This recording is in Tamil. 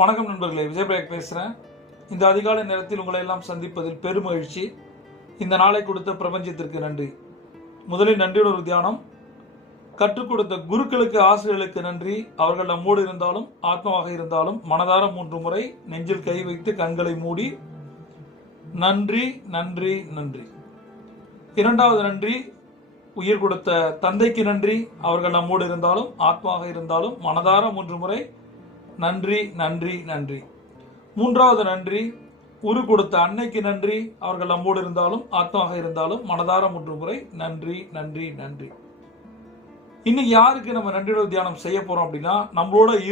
வணக்கம் நண்பர்களே, விஜயபிரகாஷ் பேசுகிறேன். இந்த அதிகாலை நேரத்தில் உங்களை எல்லாம் சந்திப்பதில் பெருமகிழ்ச்சி. இந்த நாளை கொடுத்த பிரபஞ்சத்திற்கு நன்றி. முதலில் நன்றியுணர்வு தியானம். கற்றுக் கொடுத்த குருக்களுக்கு, ஆசிரியர்களுக்கு நன்றி. அவர்கள் நம்மோடு இருந்தாலும் ஆத்மாவாக இருந்தாலும் மனதார 3 முறை நெஞ்சில் கை வைத்து கண்களை மூடி நன்றி நன்றி நன்றி. இரண்டாவது நன்றி, உயிர் கொடுத்த தந்தைக்கு நன்றி. அவர்கள் நம்மோடு இருந்தாலும் ஆத்மாவாக இருந்தாலும் மனதார 3 முறை நன்றி நன்றி நன்றி. மூன்றாவது நன்றி, உரு கொடுத்த அன்னைக்கு நன்றி. அவர்கள் நம்மோடு இருந்தாலும் ஆத்மாவாக இருந்தாலும் மனதார 3 முறை நன்றி நன்றி நன்றி. இன்னைக்கு யாருக்கு நம்ம நன்றியுணர்வு தியானம் செய்ய போறோம் அப்படின்னா, நம்மளோட